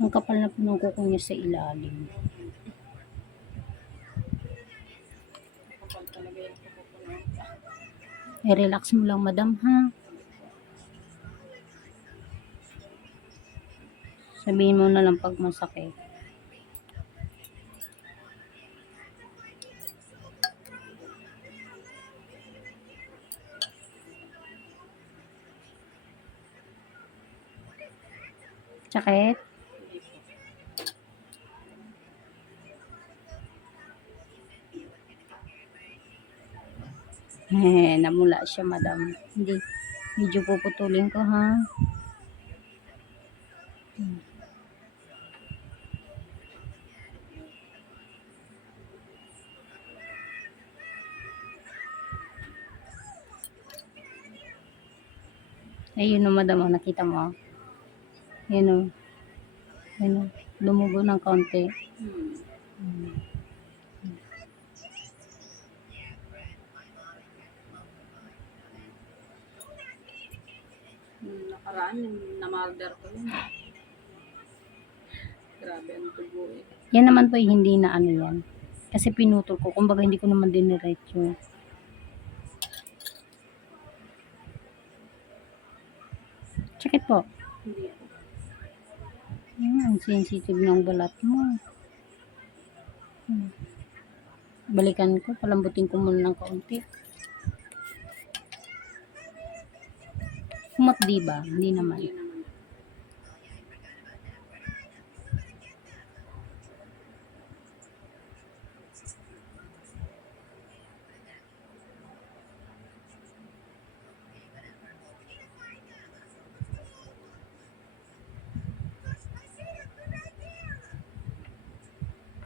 Ang kapal na po ng kuko niya sa ilalim. Kapag talaga yung pupupunan ka. I-relax mo lang, madam, ha? Sabihin mo na lang pag masakit. Sakit? Namula siya, madam. Hindi. Medyo puputulin ko, ha? Ayun o, madam, oh, nakita mo. Ayun o. Ayun o. Lumugo ng kaunti. Nakaraan yung namarder ko yun. Grabe ang tubo eh. Yan naman po hindi na ano yan. Kasi pinutol ko. Kumbaga hindi ko naman diniretso. Sakit po. Hindi po. Ang sensitive ng balat mo. Balikan ko. Palambutin ko muna ng kaunti. Humap di ba? Hindi naman. Hindi naman.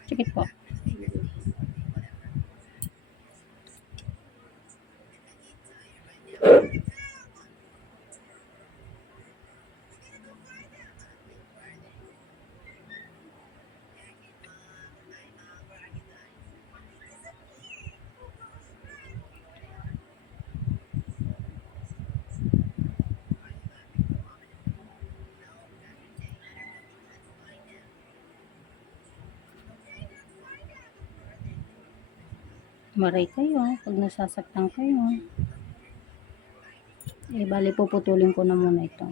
Sakit po. Maray kayo pag nasasaktan kayo. Bali puputulin ko na muna ito.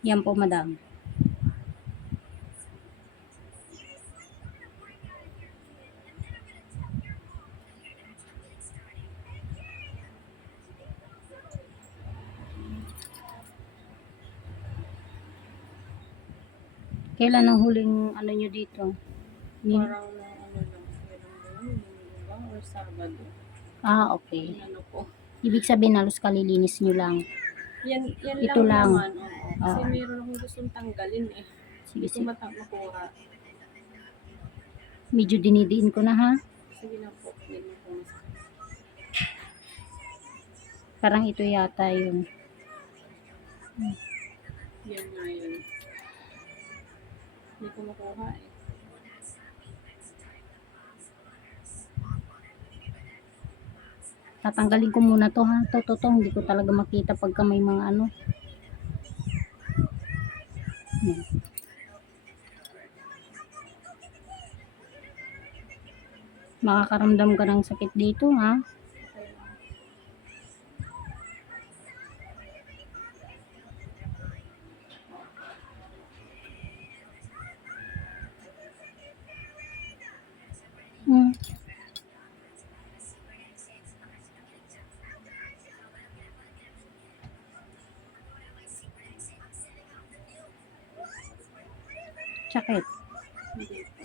Yan po, madam. Kailan ang huling ano nyo dito? Parang ano lang, or Sabado. Okay. Ano po. Ibig sabihin halos kalilinis nyo lang. Yan Ito lang. naman. Kasi mayroon akong gustong tanggalin eh. Sige, Hindi ko sige. makuha. Medyo dinidiin ko na, ha? Sige na po. Hindi mo po masakit. Parang ito yata yun. Yan nga yun. Hindi ko makuha eh. Tatanggalin ko muna to, ha? To. Hindi ko talaga makita pagka may mga ano. Makakaramdam ka ng sakit dito, ha? Sakit. Hindi po.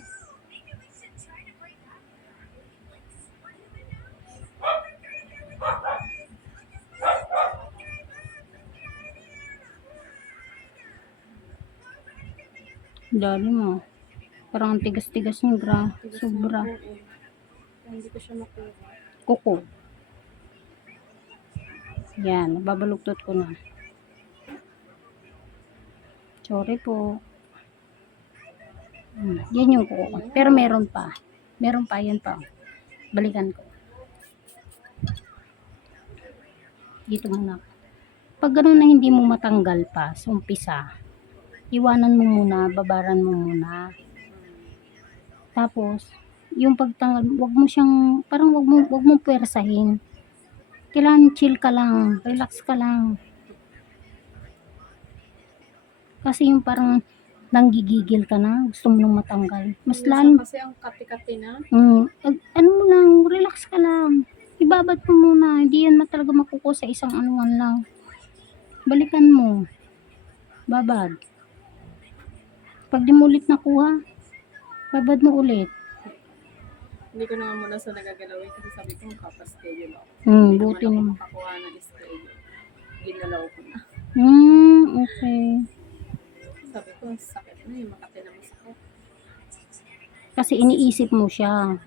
Lalim mo. Parang ang tigas-tigas niya, Tigas nga sobra. po eh. Kaya hindi ko siya makuha. Kuko. Yan, babaluktot ko na. Sorry po. Yan yung kuko ko. Pero meron pa. Meron pa, yan pa. Balikan ko. Dito muna. Pag gano'n na hindi mo matanggal pa sa umpisa, iwanan mo muna, babaran mo muna. Tapos, yung pagtanggal, wag mo siyang, parang wag mo puwersahin. Kailangan chill ka lang, relax ka lang. Kasi yung parang nanggigigil ka na, gusto mo nang matanggal. Mas Minsan lalo, kasi ang kati-kati na. ano mo lang, relax ka lang. Ibabad mo muna, hindi yan talaga makukuha sa isang anuan lang. Balikan mo, babad. Pag di mo ulit nakuha, babad mo ulit. Hindi ko na nga muna sa nagagalawin kasi sabi ko magpapaschedule ako. Hindi Buti naman ako naman. makakuha ng schedule. Ginalaw ko na. Okay. Sabi ko, sakit na yung makati na masakit. Kasi iniisip mo siya.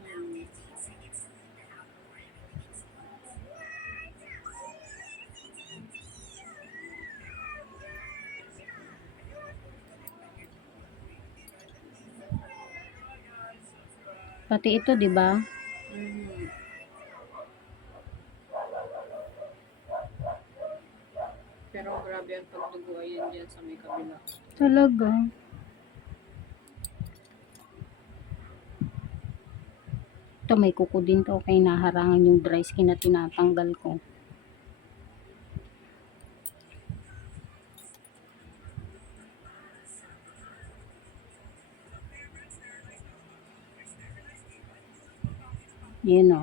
Pati ito, di ba? Pero grabe ang pagdugo ayan dyan sa may kabila. Talaga. Ito, may kuko din to. Kaya naharangan yung dry skin na tinatanggal ko. Yan o.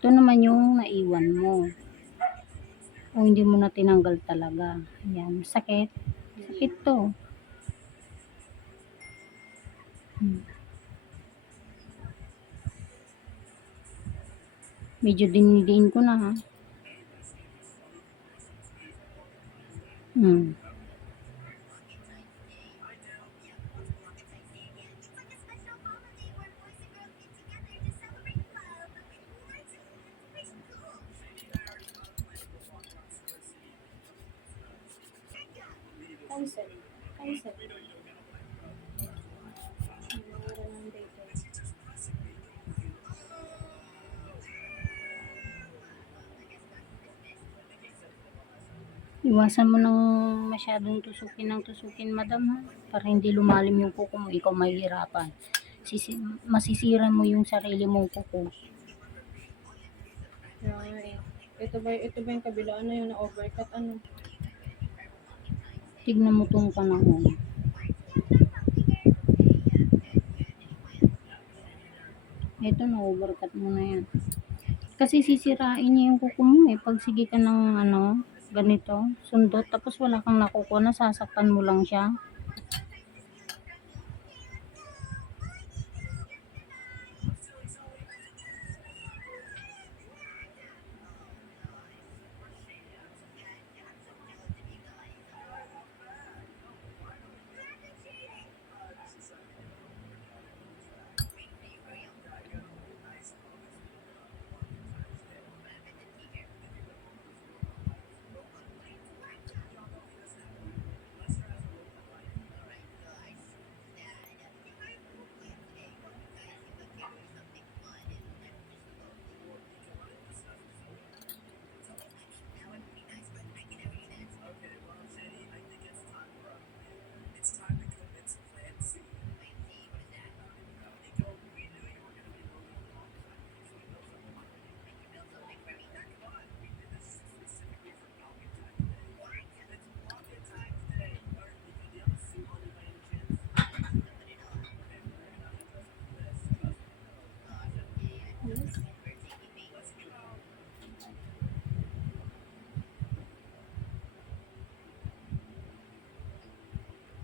Ito naman yung naiwan mo. O hindi mo na tinanggal talaga. Yan. Sakit. Sakit to. Medyo dinidiin ko na ha. Cancel. Cancel. Nawala ng data. Iwasan mo nang masyadong tusukin, madam ha. Para hindi lumalim yung kuko mo. Ikaw mahihirapan. Masisira mo yung sarili mong kuko. Kaya eh. Ito ba yung kabila? Ano yung na-overcut? Ano? Tignan mo tong panahon. Ito, na-overcut mo na yan. Kasi sisirain niya yung kuko mo eh. Pag sige ka ng ganito, sundot, tapos wala kang nakukuha, nasasaktan mo lang siya.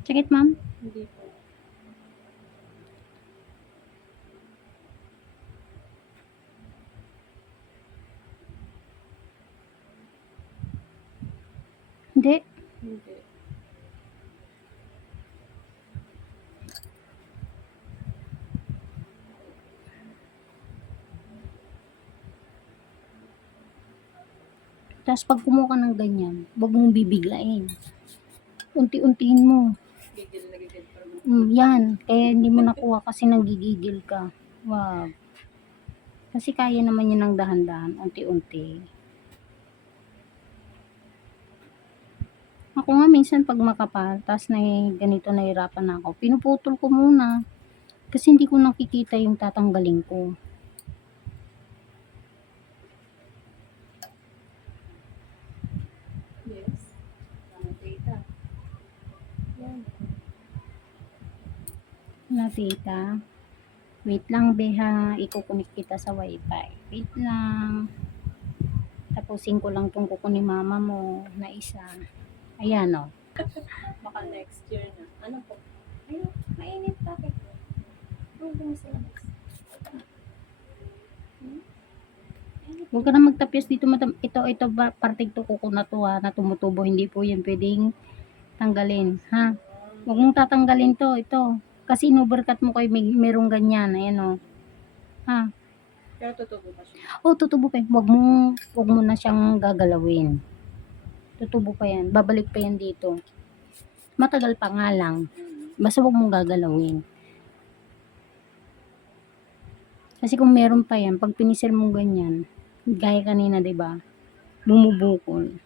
Sakit, ma'am? Hindi po. Hindi. Hindi. Tapos pag kumuha ka ng ganyan, huwag mong bibiglain. Unti-untiin mo. Gigil na gigil pa naman. Yan. Kaya hindi mo nakuha kasi nanggigigil ka. Wag. Kasi kaya naman yun ng dahan-dahan, unti-unti. Ako nga minsan pag makapal, tas na ganito nahirapan na ako, pinuputol ko muna. Kasi hindi ko nakikita yung tatanggalin ko. Yes. Tama, tita. Yan. Tita. Wait lang, beha. Ikukunik kita sa wifi. Wait lang. Tapusin ko lang tong kuko ni mama mo na isa. Ayan o. Baka next year na. Ano po? Ayun, mainit bakit? Huwag ka na magtapyas dito, madam. Ito, parting to kuko na to ha, na tumutubo. Hindi po yan pwedeng tanggalin, ha? Huwag mong tatanggalin to, ito. Kasi inubercut mo kayo, merong ganyan, ayan o. Ha? Pero tutubo pa siya. O, tutubo pa yan. Huwag mo na siyang gagalawin. Tutubo pa yan. Babalik pa yan dito. Matagal pa nga lang. Basta huwag mong gagalawin. Kasi kung meron pa yan, pag pinisil mo ganyan, gaya kanina, 'di ba? Bumubukol.